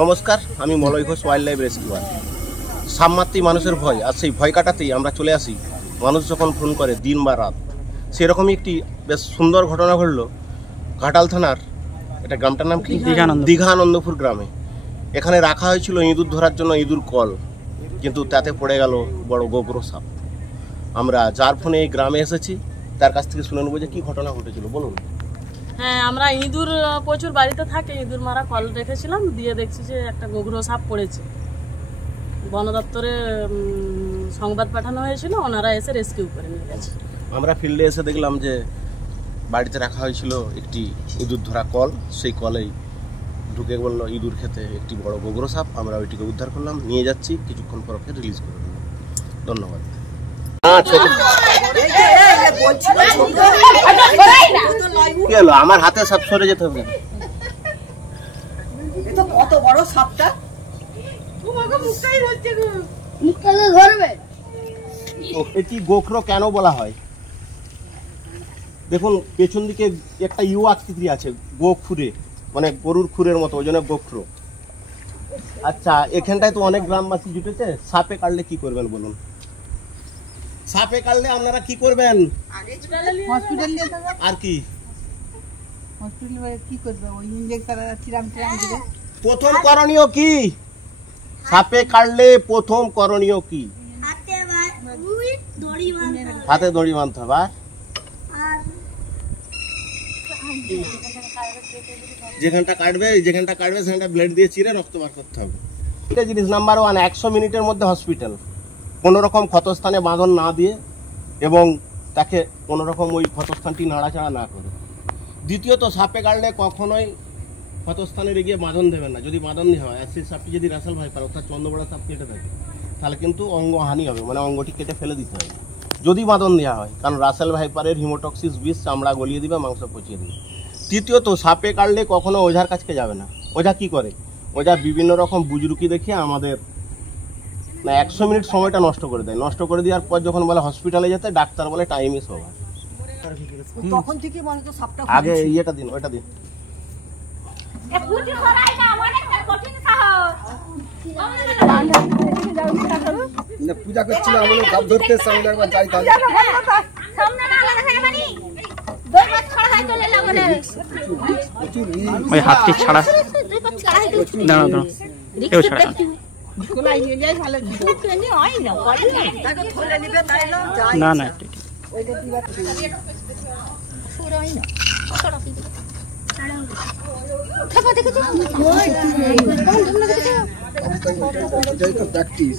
নমস্কার, আমি Malay Ghosh, wild life rescuer. সাপ মারতেই মানুষের ভয়, আর সেই ভয় কাটাতেই আমরা চলে আসি মানুষ যখন ফোন করে দিন বা রাত। সেরকমই একটি বেশ সুন্দর ঘটনা ঘটল ঘাটাল থানার, এটা গ্রামটার নাম কি, দীঘা আনন্দপুর গ্রামে। এখানে রাখা হয়েছিল ইঁদুর ধরার জন্য ইঁদুর কল, কিন্তু তাতে পড়ে গেল বড় গোগ্র সাপ। আমরা যার ফোনে এই গ্রামে এসেছি তার কাছ থেকে শুনে নেবো যে কী ঘটনা ঘটেছিল। বলুন। হ্যাঁ, আমরা ইঁদুর প্রচুর বাড়িতে থাকে, ইঁদুর মারা কল রেখেছিলাম, দিয়ে দেখছি যে একটা গোগ্র সাপ পড়েছে। বন দপ্তরে সংবাদ পাঠানো হয়েছিল, ওনারা এসে রেস্কিউ করে নিয়ে গেছে। আমরা ফিল্ডে এসে দেখলাম যে বাড়িতে রাখা হয়েছিল একটি ইঁদুর ধরা কল, সেই কলেই ঢুকে বললো ইঁদুর খেতে একটি বড় গোগ্র সাপ। আমরা ওইটিকে উদ্ধার করলাম, নিয়ে যাচ্ছি, কিছুক্ষণ পর ওকে রিলিজ করে দিলাম। ধন্যবাদ। আমার হাতে সাপ সরে যেতে হবে। কত বড় সাপটা, এটি গোখরো কেন বলা হয়? দেখুন পেছন দিকে একটা ইউ আকৃতি আছে, গোখুরে, মানে গরুর খুরের মতো, ওই জন্য গোখরো। আচ্ছা, এখানটায় তো অনেক গ্রামবাসী জুটেছে, সাপে কাটলে কি করবেন বলুন? সাপে কাটলে আপনারা কি করবেন? আর কি প্রথম করণীয় কি? সাপে কাটলে প্রথম করণীয় কি? হাতে দড়ি বাঁধতে হবে। যেখানটা কাটবে সেখানটা ব্লেড দিয়ে চিরে রক্ত বার করতে হবে। এটা জিনিস নাম্বার 1, 100 মিনিটের মধ্যে হসপিটাল, কোনো রকম ক্ষতস্থানে বাঁধন না দিয়ে এবং তাকে কোনো রকম ওই ক্ষতস্থানটি নাড়াচাড়া না করে। দ্বিতীয়ত, সাপে কাটলে কখনোই ক্ষতস্থানে গিয়ে বাঁধন দেবেন না। যদি বাঁধন দেওয়া হয়, সেই সাপটি যদি রাসেল ভাইপার অর্থাৎ চন্দ্রবড়া সাপ কেটে থাকে, তাহলে কিন্তু অঙ্গহানি হবে, মানে অঙ্গটি কেটে ফেলে দিতে হবে যদি বাঁধন দেওয়া হয়। কারণ রাসেল ভাইপারের হিমোটক্সিস বিষ চামড়া গলিয়ে দিবে, মাংস পচিয়ে দিবে। তৃতীয়ত, সাপে কাটলে কখনো ওঝার কাছে যাবে না। ওঝা কি করে? ওঝা বিভিন্ন রকম বুজরুকি দেখিয়ে আমাদের 100 মিনিট সময়টা নষ্ট করে দেয়। নষ্ট করে দেওয়ার পর যখন বলে হসপিটালে যেতে, ডাক্তার বলে টাইম ইজ ওভার। তখন থেকে মনে তো সাপটা আগে ইয়েটা দিন, ওইটা দিন। পূজা করছিল আমাদের সাপ ধরতে, সামনে একবার যাই তাহলে ওই হাতটি ছাড়া দাঁড়াও দাঁড়াও, কেউ ছাড়া না না, প্র্যাকটিস।